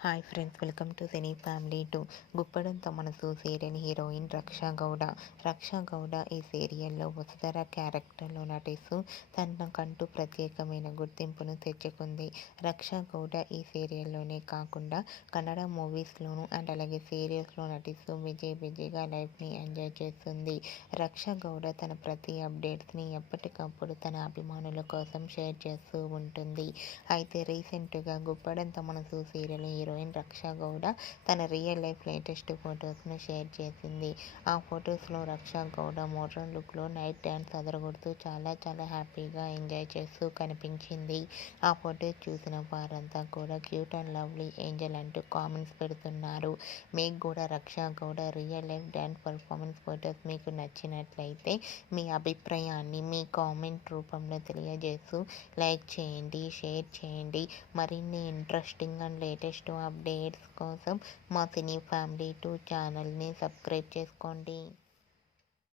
Hi friends welcome to cine family to. గుప్పడంతో మనసు serial heroine Raksha Gowda Raksha Gowda ఈ సీరియల్లో వసుధర క్యారెక్టర్లో నటిస్తూ తనకంటూ ప్రత్యేకమైన గుర్తింపును తెచ్చుకుంది. రక్షా గౌడ ఈ సీరియల్లోనే కాకుండా కన్నడ మూవీస్లోను అండ్ అలాగే సీరియల్స్లో నటిస్తూ బిజీ బిజీగా లైఫ్ని ఎంజాయ్ చేస్తుంది. రక్షా గౌడ తన ప్రతి అప్డేట్స్ని ఎప్పటికప్పుడు తన అభిమానుల కోసం షేర్ చేస్తూ ఉంటుంది. అయితే రీసెంట్గా గుప్పడంతో మనసు సీరియల్ హీరోయిన్ రక్షా గౌడ తన రియల్ లైఫ్ లేటెస్ట్ ఫొటోస్ను షేర్ చేసింది. ఆ ఫొటోస్లో రక్షా గౌడ మోడ్రన్ లుక్లో నైట్ డ్యాన్స్ అదరగొడుతూ చాలా చాలా హ్యాపీగా ఎంజాయ్ చేస్తూ కనిపించింది. ఆ ఫొటోస్ చూసిన వారంతా కూడా క్యూట్ అండ్ లవ్లీ ఏంజల్ అంటూ కామెంట్స్ పెడుతున్నారు. మీకు కూడా Raksha Gowda real life dance performance photos మీకు నచ్చినట్లయితే మీ అభిప్రాయాన్ని మీ కామెంట్ రూపంలో తెలియజేస్తూ లైక్ చేయండి షేర్ చేయండి. మరిన్ని ఇంట్రెస్టింగ్ అండ్ లేటెస్ట్ అప్డేట్స్ కోసం మా సినీ ఫ్యామిలీ టూ ఛానల్ని సబ్స్క్రైబ్ చేసుకోండి.